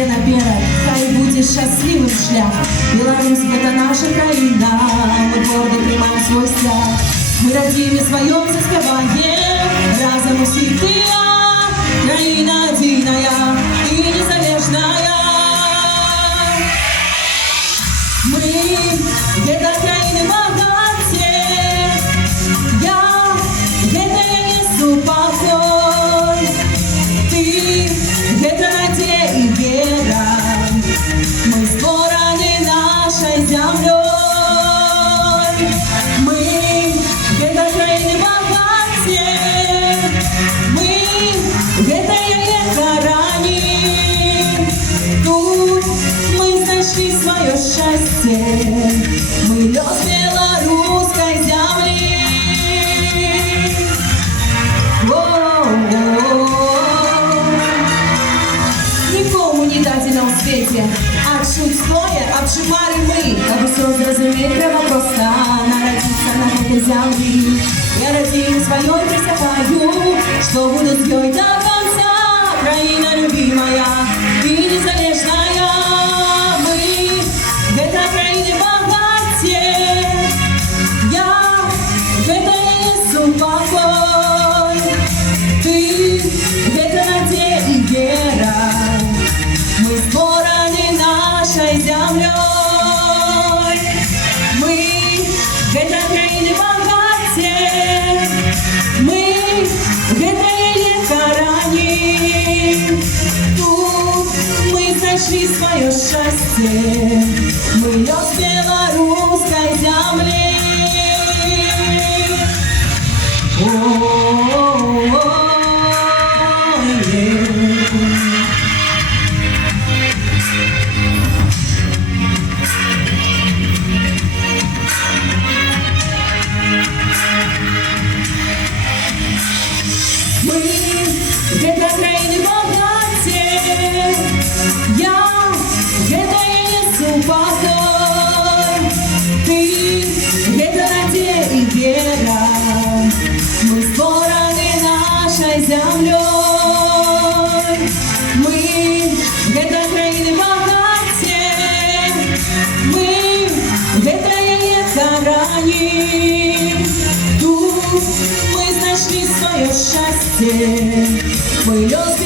все наперад, хай будет счастливым шлях. Беларусь — это наша краина, мы гордо приймаем свой стяг. Мы родимі своем заспеваем, разом уситая, краина единая и незалежная. Мы — это краины богатые, я — это я несу покой. Ты — это надежда и вера, мы створаны нашей землей. Мы — это краины богатые, мы — это я ранее. Тут мы нашли свое счастье, мы лед белорусской земли. Нікому не дадено в свете, а чуть стоя обшивали мы, как бы все зрозуметь, треба просто народиться на этой земле. Я родину свою присягаю, что буду с ней до конца, краина любимая и незалежная. Мы — это краины богатые, я — это я несу покой. Ты — это надежда и вера, мы створаны нашей землей. Мы — это краины богатые, мы — это ранее. Тут мы нашли свое счастье, мы лед белорусской земли. Мы — это краины богатые, я — это я несу покой. Ты — это надежда и вера, мы створаны нашей землей. Мы — это краины богатые, мы — это я ранее. Тут мы нашли свое счастье, мы лед